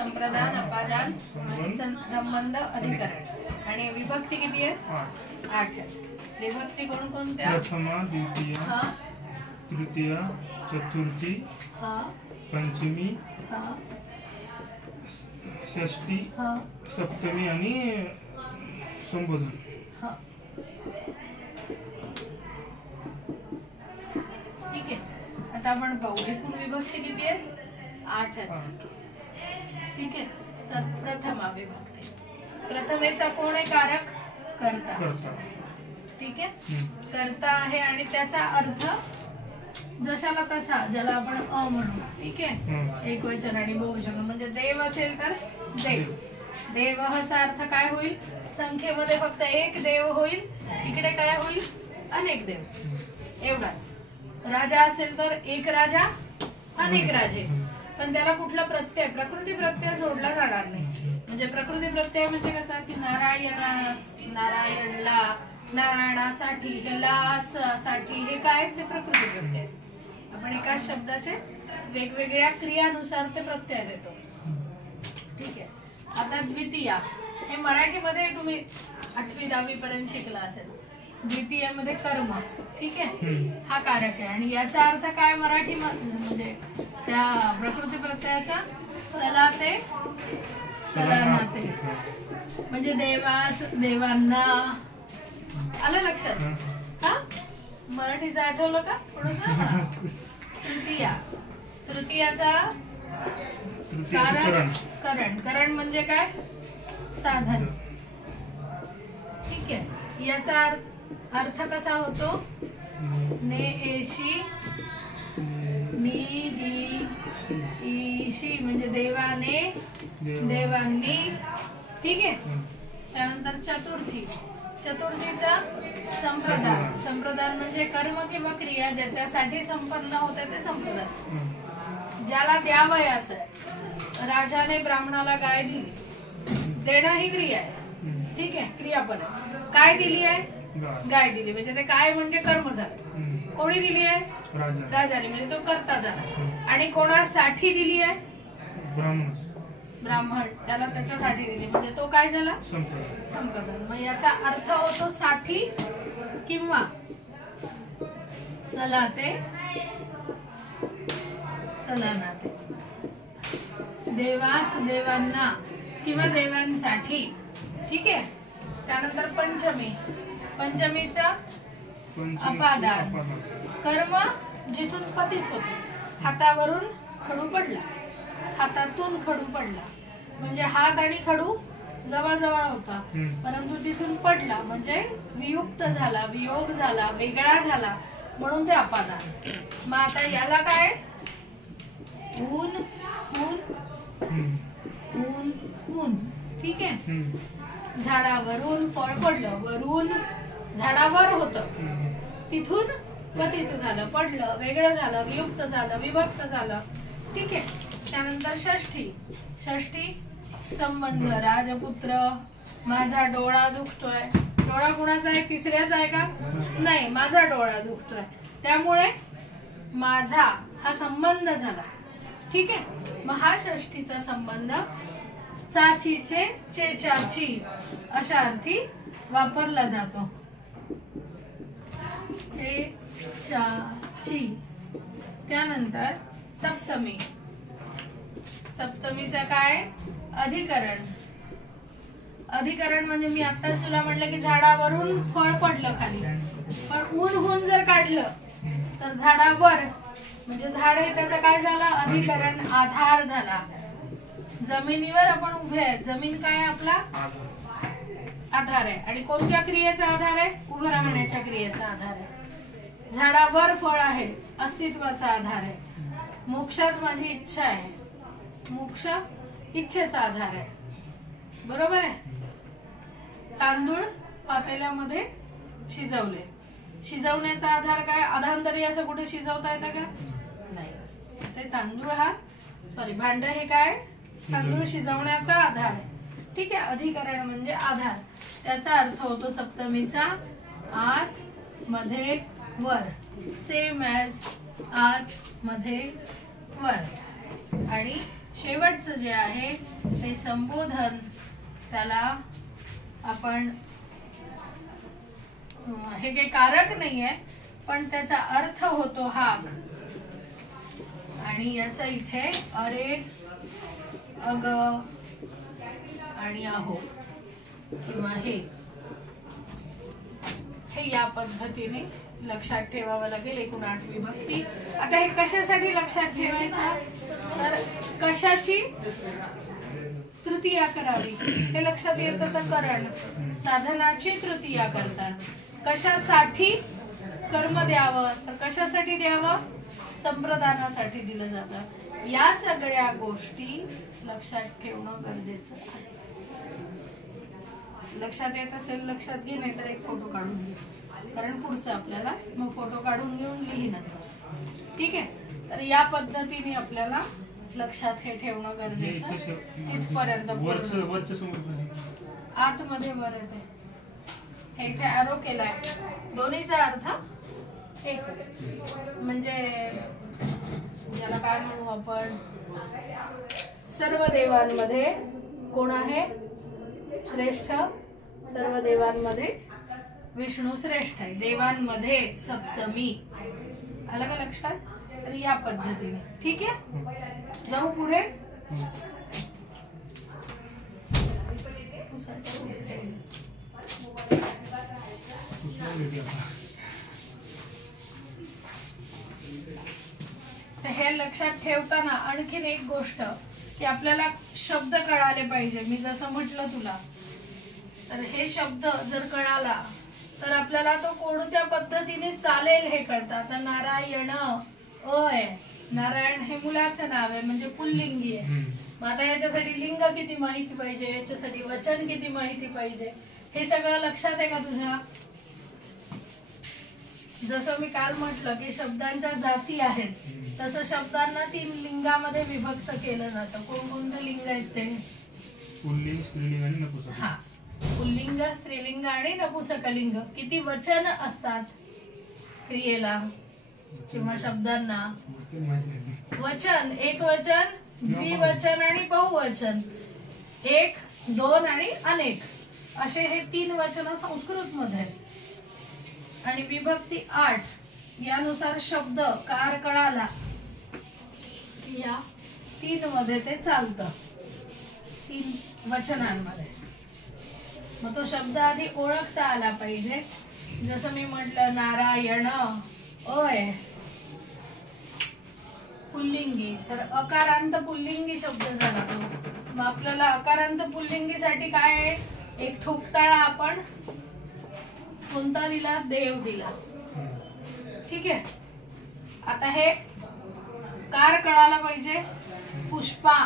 संप्रदान अपादान संबंध अधिकरण आणि विभक्ती किती आहेत 8 आहेत. विभक्ती कोणकोणत्या प्रथमा द्वितीय तृतीय चतुर्थी पंचमी षष्ठी सप्तमी आणि संबोधन. ठीक आहे. आता आपण पाहू एकूण विभक्ती किती आहेत 8 आहेत. ठीक आहे. तर प्रथमा विभक्ती. प्रथमेचा कोण आहे कारक कर्ता. ठीक आहे. कर्ता आहे आणि त्याचा अर्थ जशाला तसा ज्याला आपण अ म्हणू. ठीक आहे. एकवचन आणि बहुवचन म्हणजे देव असेल तर देव. देव ह्याचा अर्थ काय होईल संख्येमध्ये फक्त एक देव होईल. इकडे काय होईल अनेक देव एवढाच. राजा असेल तर एक राजा अनेक राजे. पण त्याला कुठला प्रत्यय प्रकृती प्रत्यय जोडला जाणार नाही. म्हणजे प्रकृती प्रत्यय म्हणजे कसा की नारायणला नारायणासाठी हे साठी हे काय ते प्रकृती प्रत्यय. आपण एकाच शब्दाचे वेगवेगळ्या क्रियानुसार ते प्रत्यय देतो. ठीक आहे. आता द्वितीया हे मराठीमध्ये तुम्ही 8वी 10वी पर्यंत शिकला असेल. द्वितीय मध्ये कर्म. ठीक आहे. हा कारक आहे आणि याचा अर्थ काय मराठी म्हणजे त्या प्रकृती प्रत्ययाचा सलाते सलानाते म्हणजे देवास देवांना. आलं लक्षात. हा मराठीचं आठवलं का थोडंसं. तृतीया तृतीयाचा करण. करण म्हणजे काय साधन. ठीक आहे. याचा अर्थ कसा होतो ने एशी नी ही ईशी म्हणजे देवाने देवांनी. ठीक आहे. त्यानंतर चतुर्थी. चतुर्थीचा संप्रदान. संप्रदान म्हणजे कर्म किंवा क्रिया ज्याच्यासाठी संपन्न होते ते संप्रदान. ज्याला द्यावयाचं आहे. राजाने ब्राह्मणाला गाय दिली. देणं ही क्रिया आहे. ठीक आहे. क्रियापद आहे. काय दिली आहे गाय दिली म्हणजे ते काय म्हणजे कर्म झालं. कोणी दिली आहे राजाने म्हणजे तो कर्ता झाला. आणि कोणासाठी दिली आहे ब्राह्मण त्याला त्याच्यासाठी दिली म्हणजे तो काय झाला संप्रदान. मग याचा अर्थ होतो साठी किंवा सलाते सलानाते. देवास देवांना किंवा देवांसाठी. ठीक आहे. त्यानंतर पंचमी. पंचमीचा अपादान. कर्म जिथून पतित होते. हातावरून खडू पडला. हातातून खडू पडला म्हणजे हात आणि खडू जवळ जवळ होता परंतु तिथून पडला म्हणजे वियुक्त झाला वियोग झाला वेगळा झाला म्हणून ते अपादान. मग आता याला काय ऊन ऊन ऊन ऊन. ठीक आहे. झाडावरून फळ पडलं. वरून झाडावर होतं तिथून पतित झालं पडलं वेगळं झालं वियुक्त झालं विभक्त झालं. ठीक आहे. त्यानंतर षष्ठी. षष्ठी संबंध. राजपुत्र माझा डोळा दुखतोय. डोळा कुणाचा आहे तिसऱ्याचा आहे का नाही माझा डोळा दुखतोय त्यामुळे माझा हा संबंध झाला. ठीक आहे. मग हा षष्ठीचा संबंध चाचीचे चे चाची अशा अर्थी वापरला जातो. चे चाची. त्यानंतर सप्तमी. सप्तमीचा काय अधिकरण. अधिकरण म्हणजे मी आताच तुला म्हटलं की झाडावरून फळ पडलं खाली पण ऊन होऊन जर काढलं तर झाडावर म्हणजे झाड हे त्याचा काय झाला अधिकरण आधार झाला. जमिनीवर आपण उभे आहे. जमीन काय आपला आधार आहे आणि कोणत्या क्रियेचा आधार आहे उभं राहण्याच्या क्रियेचा आधार आहे. झाडावर फळ आहे अस्तित्वाचा आधार आहे. मोक्षात माझी इच्छा आहे. मोक्ष इच्छेचा आधार आहे. बरोबर आहे. तांदूळ पातेल्यामध्ये शिजवले. शिजवण्याचा आधार काय अधांतरी असं कुठे शिजवता येतं का नाही. ते तांदूळ हा भांड हे काय तांदूळ शिजवण्याचा आधार आहे. ठीक आहे. अधिकरण म्हणजे आधार. त्याचा अर्थ होतो सप्तमीचा आत मध्ये वर. सेम ॲज आत मध्ये वर. आणि शेवटचं जे आहे ते संबोधन, त्याला आपण हे काही कारक नाहीये पण त्याचा अर्थ होतो हाक, आणि याचा इथे अरे, अग आणि आहो किंवा हे या पद्धतीने लक्षात ठेवावं लागेल. एकूण 8 विभक्ती. आता हे कशासाठी लक्षात ठेवायचं, तर कशाची तृतीया करावी हे लक्षात येतं तर करण, साधनाची तृतीया करतात. कशासाठी कर्म द्यावं, तर कशासाठी द्यावं, संप्रदानासाठी दिलं जातं. या सगळ्या गोष्टी लक्षात ठेवणं गरजेचं आहे. लक्षात येत असेल लक्षात घे, नाही तर एक फोटो काढून घे, कारण पुढचं आपल्याला मग फोटो काढून घेऊन लिहिणं. ठीक आहे, तर या पद्धतीने आपल्याला लक्षात हे ठेवणं गरजेचं. तिथपर्यंत आतमध्ये वर येते, हे इथे ॲरो केलाय, दोन्हीचा अर्थ एकच. म्हणजे याला काय म्हणू आपण, सर्व देवांमध्ये कोण आहे श्रेष्ठ, सर्व देवांमध्ये विष्णू श्रेष्ठ आहे. देवांमध्ये सप्तमी. आलं का लक्षात? तर या पद्धतीने. ठीक आहे, जाऊ पुढे. हे लक्षात ठेवताना आणखीन एक गोष्ट की आपल्याला शब्द कळाले पाहिजे. मी जसं म्हटलं तुला, तर हे शब्द जर कळाला तर आपल्याला तो कोणत्या पद्धतीने चालेल हे कळतं. आता नारायण आहे, नारायण हे मुलाचं नाव आहे म्हणजे पुल्लिंगी आहे. मग आता याच्यासाठी लिंग किती माहिती पाहिजे, याच्यासाठी वचन किती माहिती पाहिजे, हे सगळं लक्षात आहे का तुझ्या? जसं मी काल म्हटलं की शब्दांच्या जाती आहेत, तसं शब्दांना 3 लिंगामध्ये विभक्त केलं जातं. कोणकोणते लिंग आहेत ते? पुल्लिंग, स्त्रीलिंग आणि नपुंसक. हा, पुल्लिंग, स्त्रीलिंग आणि नपुंसकलिंग. किती वचन असतात क्रियेला किंवा शब्दांना? वचन, एक वचन, द्विवचन आणि बहुवचन. 1, 2 आणि अनेक असे हे 3 वचन संस्कृत मध्ये. आणि विभक्ती 8 यानुसार शब्द कार कळाला या 3 मध्ये ते चालतं, 3 वचनांमध्ये. मग तो शब्द आधी ओळखता आला पाहिजे. जसं मी म्हटलं नारायण अय पुल्लिंगी, तर अकारांत पुल्लिंगी शब्द झाला तो. मग आपल्याला अकारांत पुल्लिंगीसाठी काय आहे, एक ठोकताळा आपण कोणता दिला, देव दिला. ठीक आहे, आता हे कार कळायला पाहिजे. पुष्पा